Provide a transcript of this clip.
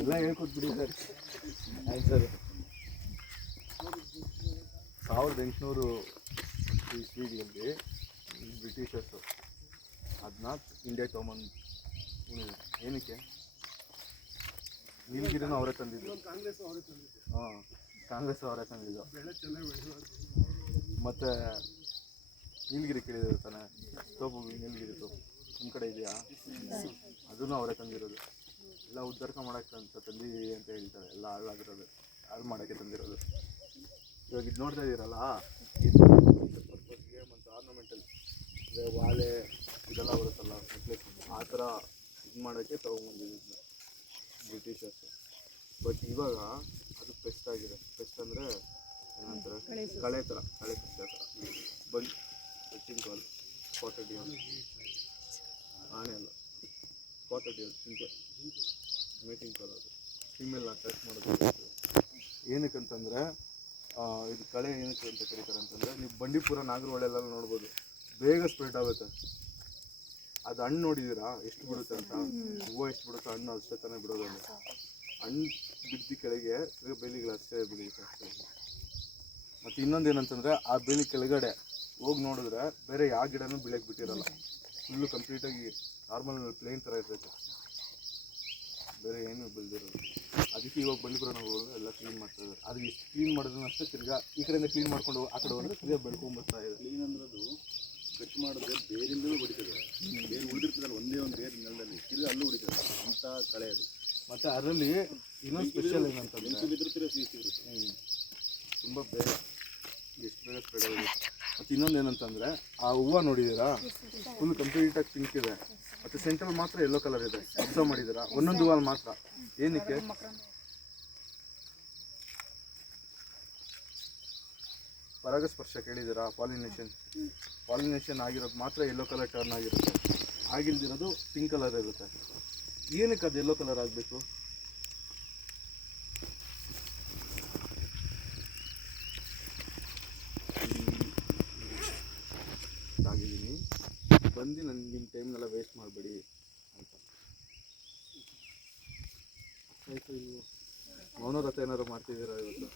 ಎಲ್ಲ ಹೇಳ್ಕೊಟ್ಬಿಡಿ ಸರ್. ಆಯ್ತು sir. 1800 ಇಸ್ವಿಗಳಲ್ಲಿ Britishers ಅದನ್ನ ಇಂಡಿಯಾ ತೊಗೊಂಬಂದು ಏನಕ್ಕೆ? ನೀಲಗಿರಿನೂ ಅವರೇ ತಂದಿದ್ದು. ಹಾಂ, ಕಾಂಗ್ರೆಸ್ ಅವರೇ ತಂದಿದ್ದು. ಮತ್ತು ನೀಲಗಿರಿ ಕೇಳಿದ್ರು ತಾನೆ, ತೋಪು ನೀಲಗಿರಿ ತೋಪು ನಿಮ್ಮ ಕಡೆ ಇದೆಯಾ? ಅದನ್ನು ಅವರೇ ತಂದಿರೋದು. ಎಲ್ಲ ಉದ್ಧಾರ ಮಾಡೋಕ್ಕೆ ಅಂತ ತಂದಿದ್ದೀವಿ ಅಂತ ಹೇಳ್ತಾರೆ. ಎಲ್ಲ ಹಾಳಾಗಿರೋದು, ಹಾಳು ಮಾಡೋಕ್ಕೆ ತಂದಿರೋದು. ಇವಾಗ ಇದು ನೋಡ್ತಾ ಇದ್ದೀರಲ್ಲ, ಇದು ಪರ್ಪಸ್ಗೆ ಮತ್ತು ಆರ್ನಮೆಂಟಲ್ ಅಂದರೆ ವಾಲೆ ಇದೆಲ್ಲ ಬರುತ್ತಲ್ಲ ನೆಕ್ಲೆಸ್, ಆ ಥರ ಇದು ಮಾಡೋಕ್ಕೆ ತೊಗೊಂಬಂದಿದ್ದು ಬ್ರಿಟಿಷರ್ಸು. ಬಟ್ ಇವಾಗ ಅದು ಪೆಸ್ಟ್ ಆಗಿದೆ. ಪೆಸ್ಟ್ ಅಂದರೆ ಏನಂತಾರೆ, ಕಳೆ ಥರ, ಕಳೆ ಪೆಸ್ಟ್ ಆ ಥರ ಬಂದು ವೆಟ್ಟಿಂಗ್ ಕಾಲ್ ಸ್ಪಾಟೆಡ್ ಡಿಯರ್, ಆನೆ ಅಲ್ಲ ಸ್ಪಾಟೆಡ್ ಡಿಯರ್, ಚಿಂತೆ ಮೇಟಿಂಗ್ ಕಾಲ್. ಅದು ಫೀಮೇಲ್ ಅಟ್ಯಾಕ್ ಮಾಡೋದು. ಏನಕ್ಕಂತಂದರೆ ಇದು ಕಳೆ ಏನಕ್ಕೆ ಅಂತ ಕರೀತಾರೆ ಅಂತಂದರೆ, ನೀವು ಬಂಡೀಪುರ ನಾಗರಹೊಳೆಲ್ಲ ನೋಡ್ಬೋದು, ಬೇಗ ಸ್ಪ್ರೆಡ್ ಆಗುತ್ತೆ. ಅದು ಹಣ್ಣು ನೋಡಿದ್ದೀರಾ ಎಷ್ಟು ಬಿಡುತ್ತೆ ಅಂತ? ಹೂವು ಎಷ್ಟು ಬಿಡುತ್ತೆ, ಹಣ್ಣು ಅಷ್ಟೇ ತಾನೇ ಬಿಡೋದಲ್ಲ. ಹಣ್ಣು ಬಿದ್ದ ಕೆಳಗೆ ತಿರ್ಗಿ ಬೇಲಿಗಳು ಅಷ್ಟೇ ಬೆಳೆಯುತ್ತೆ ಅಷ್ಟೇ. ಮತ್ತು ಇನ್ನೊಂದು ಏನಂತಂದರೆ, ಆ ಬೇಲಿ ಕೆಳಗಡೆ ಹೋಗಿ ನೋಡಿದ್ರೆ ಬೇರೆ ಯಾವ ಗಿಡನೂ ಬೆಳೆಯೋಕ್ಕೆ ಬಿಟ್ಟಿರಲ್ಲ. ಫುಲ್ಲು ಕಂಪ್ಲೀಟಾಗಿ ನಾರ್ಮಲ್ ಪ್ಲೇನ್ ಥರ ಇರ್ತೈತೆ, ಬೇರೆ ಏನೂ ಬೆಳೆದಿರೋದು. ಅದಕ್ಕೆ ಇವಾಗ ಬಂಡೀಪುರ ನಾವು ಎಲ್ಲ ಕ್ಲೀನ್ ಮಾಡ್ತಾ ಇದ್ದಾರೆ. ಅದು ಎಷ್ಟು ಕ್ಲೀನ್ ಮಾಡಿದ್ರು ಅಷ್ಟೇ ತಿರ್ಗಾ ಈ ಕಡೆಯಿಂದ ಕ್ಲೀನ್ ಮಾಡ್ಕೊಂಡು ಆ ಕಡೆ ಹೋದ್ರೆ ತಿರ್ಗಾ ಬೆಳ್ಕೊಂಡ್ಬರ್ತಾ ಇದೆ. ಕ್ಲೀನ್ ಅಂದ್ರದು ಕಟ್ ಮಾಡಿದ್ರೆ ಬೇರಿಂದಲೂ ಹೊಡಿತದೆ. ಬೇರೆ ಉಳಿದಿರ್ತದಲ್ಲ, ಒಂದೇ ಒಂದು ಬೇರೆ ನೆಲದಲ್ಲಿ ತಿರ್ಗಿ ಅಲ್ಲೂ ಹೊಡಿತದೆ ಅಂಥ ಕಳೆ ಅದು. ಮತ್ತು ಅದರಲ್ಲಿ ಇನ್ನೊಂದು ಸ್ಪೆಷಲ್ ಏನಂತಂದರೆ ಬಿದ್ದಿರ್ತೀರ ಸಿಗುತ್ತೆ ತುಂಬ ಬೇಗ, ಎಷ್ಟು ಬೇಗ ಸ್ಪ್ರೆಡ್ ಆಗಿದೆ. ಮತ್ತು ಇನ್ನೊಂದು ಏನಂತಂದರೆ, ಆ ಹೂವು ನೋಡಿದ್ದೀರಾ, ಫುಲ್ ಕಂಪ್ಲೀಟಾಗಿ ಪಿಂಕ್ ಇದೆ, ಮತ್ತು ಸೆಂಟ್ರಲ್ ಮಾತ್ರ ಯೆಲ್ಲೋ ಕಲರ್ ಇದೆ. ಅಬ್ಸರ್ವ್ ಮಾಡಿದ್ದೀರಾ? ಒಂದೊಂದು ಹೂವಲ್ಲಿ ಮಾತ್ರ. ಏನಕ್ಕೆ? ಪರಾಗಸ್ಪರ್ಶ ಕೇಳಿದ್ದೀರಾ? ಪಾಲಿನೇಷನ್ ಆಗಿರೋದು ಮಾತ್ರ ಯೆಲ್ಲೋ ಕಲರ್ ಟರ್ನ್ ಆಗಿರುತ್ತೆ, ಆಗಿಲ್ದಿರೋದು ಪಿಂಕ್ ಕಲರ್ ಇರುತ್ತೆ. ಏನಕ್ಕೆ ಅದು ಯೆಲ್ಲೋ ಕಲರ್ ಆಗಬೇಕು? ಆಗಿದ್ದೀನಿ ಬಂದು ನಿಮ್ಮ ಟೈಮ್ನೆಲ್ಲ ವೇಸ್ಟ್ ಮಾಡಬೇಡಿ ಅಂತ. ಆಯಿತು, ಇಲ್ವೋ ಮೌನವ್ರತ ಏನಾದ್ರು ಮಾಡ್ತಿದ್ದೀರಾ ಇವತ್ತು?